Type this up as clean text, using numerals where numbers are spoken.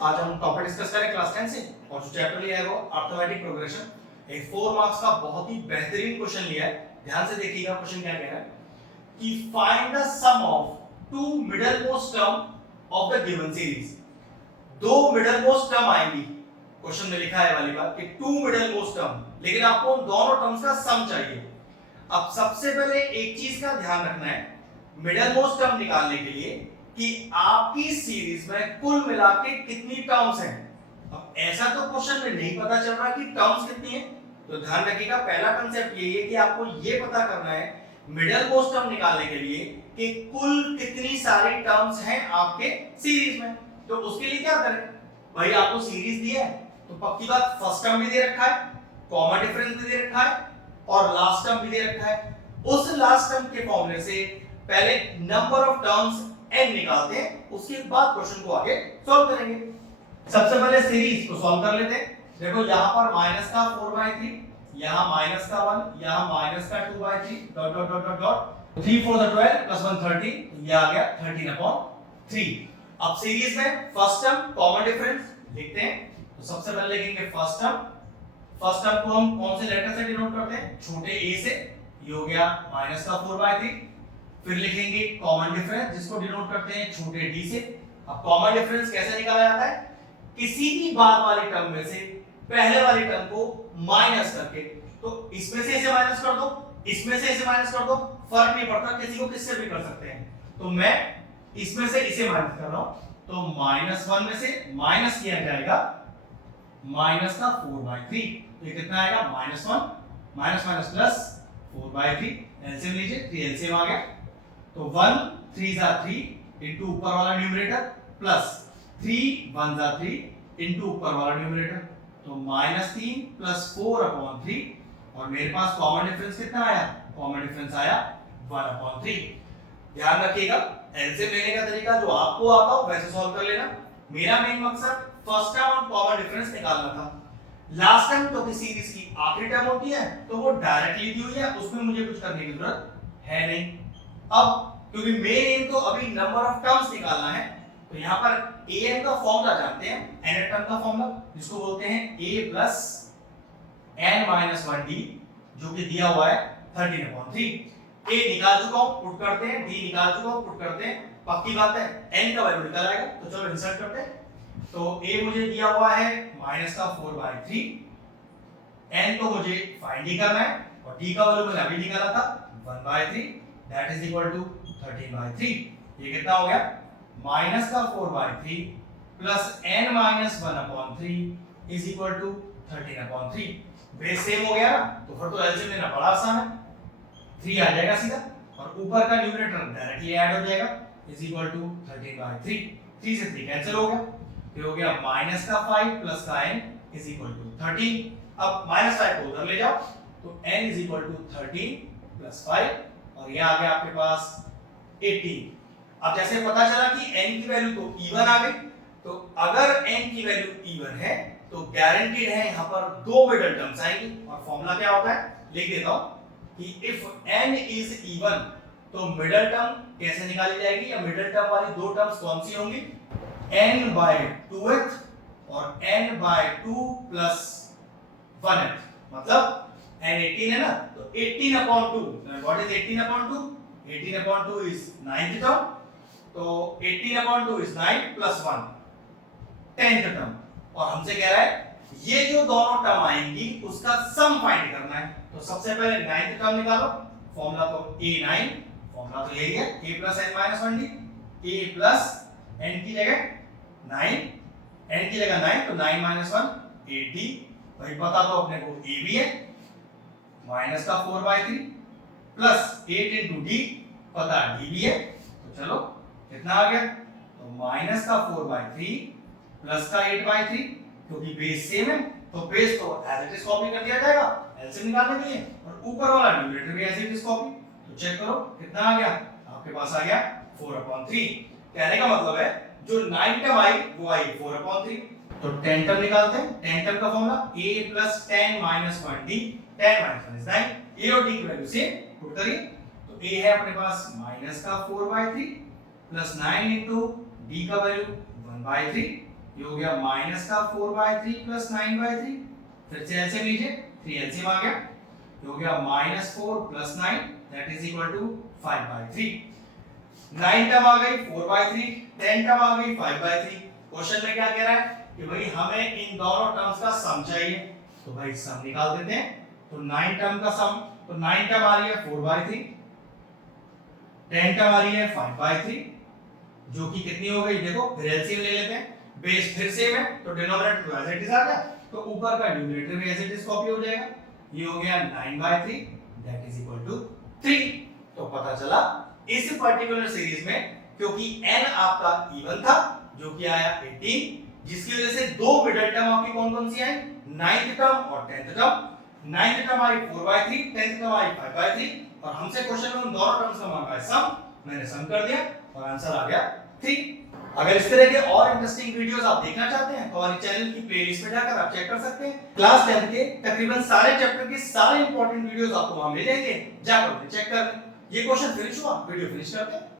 आज हम topic discuss करें क्लास 10 से और जो चैप्टर लिया है वो अर्थमेटिक प्रोग्रेशन। एक 4 मार्क्स का बहुत ही बेहतरीन क्वेश्चन लिया है, ध्यान से देखिएगा। क्वेश्चन क्या कह रहा है कि find the sum of two middle most term of the given series. दो मिडल मोस्ट टर्म आएंगी, क्वेश्चन में लिखा है वाली बात कि टू मिडल मोस्ट टर्म, लेकिन आपको उन दोनों टर्म्स का सम चाहिए। अब सबसे पहले एक चीज का ध्यान रखना है मिडल मोस्ट टर्म निकालने के लिए कि आपकी सीरीज में कुल मिला के कितनी टर्म्स हैं। अब ऐसा तो क्वेश्चन में नहीं पता चल रहा कि टर्म्स कितनी है, तो ध्यान रखिएगा पहला कंसेप्ट ये है कि आपको ये पता करना है मिडल मोस्ट टर्म निकालने के लिए कि कुल कितनी सारी टर्म्स हैं आपके सीरीज में। तो उसके लिए क्या करें भाई, आपको सीरीज दी है तो पक्की बात फर्स्ट टर्म भी दे रखा है, कॉमन डिफरेंस भी दे रखा है और लास्ट टर्म भी दे रखा है। उस लास्ट टर्म के फॉर्मूले से पहले नंबर ऑफ टर्म्स n निकालते हैं, उसके बाद क्वेश्चन को आगे सॉल्व करेंगे। सबसे पहले सीरीज को सॉल्व कर लेते हैं। देखो यहाँ पर माइनस का 4/3, यहाँ माइनस का 1, यहाँ माइनस का 2/3 dot dot dot dot dot 3 4 12 plus 1 13, ये आ गया 13/3। अब सीरीज में फर्स्ट टर्म कॉमन डिफरेंस लिखते हैं, तो सबसे पहले लिखेंगे फर्स्ट टर्म। फर्स्ट टर्म को हम कौन से लेटर से डिनोट करते हैं, छोटे a से, ये हो गया माइनस का 4/3। फिर लिखेंगे कॉमन डिफरेंस जिसको डिनोट करते हैं छोटे d से। अब कॉमन डिफरेंस कैसे निकाला जाता है, किसी भी बाद वाली टर्म में से पहले वाली टर्म को माइनस करके, तो इसमें से इसे माइनस कर दो, इसमें से इसे माइनस कर दो, फर्क नहीं पड़ता, किसी को किससे भी कर सकते हैं। तो मैं इसमें से इसे माइनस कर रहा हूं, तो -1 में से माइनस किया जाएगा माइनस का 4/3, तो ये कितना आएगा -1 माइनस माइनस प्लस 4/3। एलसीएम लीजिए, 3 एलसीएम आ गया, तो 1 3 जा 3 इनटू ऊपर वाला न्यूमरेटर प्लस 3 1 जा 3 इनटू ऊपर वाला न्यूमरेटर, तो -3 प्लस 4/3। और मेरे पास कॉमन डिफरेंस कितना आया, कॉमन डिफरेंस आया 1/3। ध्यान रखिएगा एलसीएम लेने का तरीका जो आपको आता हो वैसे सॉल्व कर लेना। मेरा मेन मकसद फर्स्ट टर्म और कॉमन डिफरेंस निकालना था। लास्ट टाइम तो किसी सीरीज की आखिरी टर्म होती है तो वो डायरेक्टली दी हुई है, उसमें मुझे कुछ करने की जरूरत है नहीं। अब क्योंकि मेन एम तो अभी नंबर ऑफ टर्म्स निकालना है, तो यहाँ पर an का फॉर्मूला जानते हैं, nth टर्म का फॉर्मूला जिसको बोलते हैं a प्लस n-1d, जो कि दिया हुआ है 13/3। a निकाल चुका हूं, पुट करते हैं, d निकाल चुका हूं, पुट करते हैं। पक्की बात है n का वैल्यू निकल आएगा, तो चलो इंसर्ट करते हैं। तो a मुझे दिया हुआ है माइनस का 4/3, n तो मुझे फाइंड ही करना है और d का वैल्यू मैंने अभी निकाला था 1/3, दैट इज इक्वल टू 13/3। ये कितना हो गया, माइनस का 4/3 plus n-1/3 is equal to 13/3। Base same हो गया ना, तो फिर तो एलसीएम लेना बड़ा आसान है, 3 आ जाएगा सीधा और ऊपर का न्यूमरेटर डायरेक्टली ऐड हो जाएगा इज इक्वल टू 13/3। 3 से 3 कैंसिल हो गया, फिर हो गया माइनस का 5 प्लस का n इज इक्वल टू 13। अब -5 को उधर ले जाओ, तो n is equal to 13 plus 5 और ये आ गया आपके पास 18। अब जैसे पता चला कि n की वैल्यू तो इवन आ गई, तो अगर n की वैल्यू इवन है तो गारंटीड है यहाँ पर दो मिडल टर्म्स आएंगी। और फॉर्मूला क्या होता है, लिख देता हूं कि इफ n इज इवन तो मिडल टर्म कैसे निकाली जाएगी, या मिडल टर्म वाली दो टर्म्स कौन सी होंगी, n/2th और n/2 प्लस 1th। मतलब n 18 है ना, तो 18/2, what is 18/2, 18/2 is 9th term, तो 18/2 इज 9 प्लस 1 10th टर्म। और हमसे कह रहा है ये जो दोनों टर्म आएंगी उसका सम फाइंड करना है, तो सबसे पहले 9th टर्म निकालो। फॉर्मूला तो a9, फॉर्मूला तो यही है a plus n-1d, a plus n की जगह 9, n की जगह 9 तो 9 - 1 8d, भाई पता तो अपने को a भी है माइनस का 4/3 प्लस 8 into d, पता d भी है, तो चलो कितना आ गया, तो माइनस का 4/3 प्लस का 8/3, क्योंकि बेस सेम है तो बेस तो एज इट इज कॉपी कर दिया जाएगा एलसीएम निकालने के लिए, और ऊपर वाला न्यूमरेटर भी एज इट इज कॉपी। तो चेक करो कितना आ गया, आपके पास आ गया 4/3। कहने का मतलब है जो 9 टर्म आई वो आई 4/3। तो 10 टर्म निकालते हैं। 10 टर्म का formula a plus 10 - 1d, 10 - 1 is 9, a और d की वैल्यू से पुट करिए, तो a है अपने पास माइनस का 4/3 प्लस 9 into d का वैल्यू 1/3 ये हो गया माइनस का 4/3 प्लस 9/3, फिर से एलसीएम लीजिए, 3 एलसीएम आ गया, ये हो गया -4 plus 9 that is equal to 5/3। 9 term आ गई 4/3, 10 टर्म आ गई 5/3। क्वेश्चन में क्या कह रहा है कि भाई हमें इन दोनों टर्म्स का सम चाहिए, तो भाई सम निकाल देते हैं। तो 9 टर्म का सम, तो 9 टर्म आ रही है 4/3, 10 टर्म आ रही है 5/3, जो कि कितनी हो गई देखो, फिर एलसीएम ले लेते हैं, बेस फिर सेम है तो डिनोमिनेटर तो एज इट इज आ गया, तो ऊपर का न्यूमरेटर भी एज इट इज कॉपी हो जाएगा, ये हो गया 9/3 दैट इज इक्वल टू 3। तो पता चला इस पर्टिकुलर सीरीज में क्योंकि n आपका इवन था जो कि आया 18, जिसकी वजह से दो मिडिल टर्म आपकी कौन कौन सी आई, 9th टर्म और 10th टर्म। 9th टर्म आई 4/3, 10th टर्म आई 5/3, और हमसे क्वेश्चन में उन दोनों टर्म्स का मांगा है सम, मैंने सम कर दिया और आंसर आ गया 3। अगर इस तरह के और इंटरेस्टिंग वीडियोस आप देखना चाहते हैं तो हमारे चैनल की प्लेलिस्ट में जाकर आप चेक कर सकते हैं। क्लास 10 के तकरीबन सारे चैप्टर के सारे इंपॉर्टेंट वीडियोस आपको वहां मिल जाएंगे, जाकर चेक कर लें। ये क्वेश्चन फिनिश हुआ, वीडियो फिनिश करते हैं।